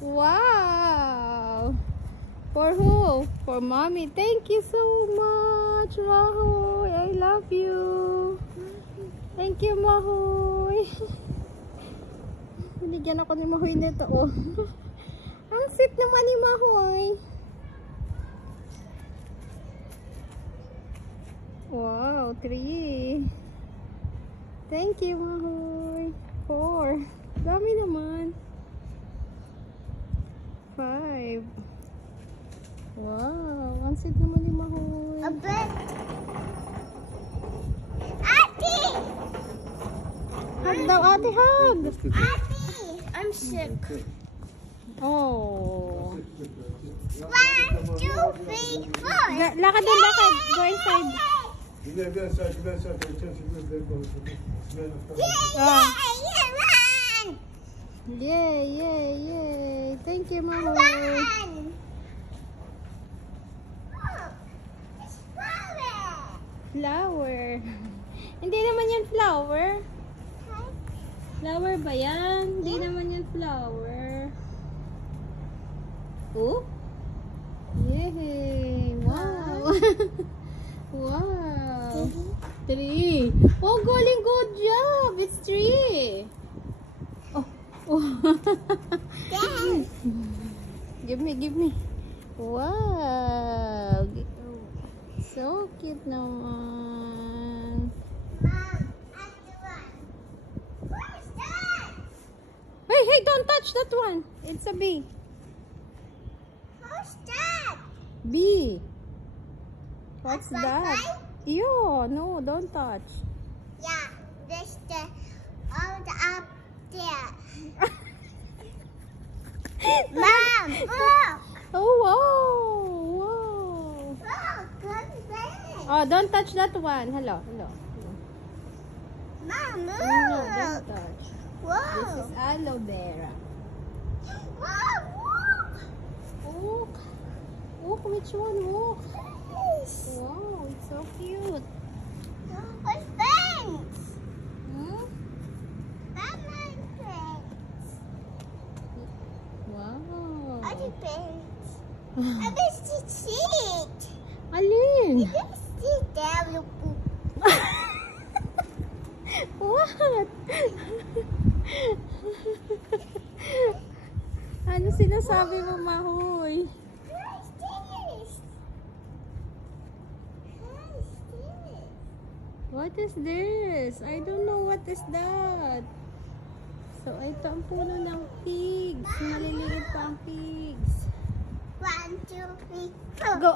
Wow! For who? For mommy. Thank you so much, Mahoy. I love you. Thank you, Mahoy. Binigyan ako ni Mahoy nito, oh. Ang sweet naman ni Mahoy. Wow, 3. Thank you, Mahoy. 4. Dami naman. 5. Wow, ang sweet naman ni Mahoy. Ate! Hug daw, ate, hug! Ate! I'm sick. Oh. 1, 2, 3, 4. Lakad din, lakad. Go inside. Ah. Run! Yay, yay, yay. Thank you, Mahoy. Run! Oh, it's flower. Flower. Hindi naman yan flower. Flower ba yan? Hindi naman yan flower. Oh? Yay! Wow! Wow! 3. Oh, galing, good job! It's 3. Oh! Oh! Dad. Give me. Wow! So cute naman. Mom, I'm the one. Where's Dad? Hey, don't touch that one. It's a B. Where's Dad? B. What's Up, that? right? Ew, no, don't touch. Yeah, there's the all the up there. Mom, look! Oh, wow. Look, come back. Oh, don't touch that one. Hello. Mom, No, look! don't touch. This Whoa! is aloe vera. Wow, look! Look. Look, which one? Look. Nice. Wow, it's so cute. What's thanks? Hmm? Not my thanks. Wow. Other thanks. I missed the seat. Alin? I missed the devil poop. What? Ano sinasabi mo, Mahoy? Where's this? Where's this? What is this? I don't know what is that. So, ito ang puno ng pigs. Maliliit pa ang pigs. 1, 2, 3, 4. Go!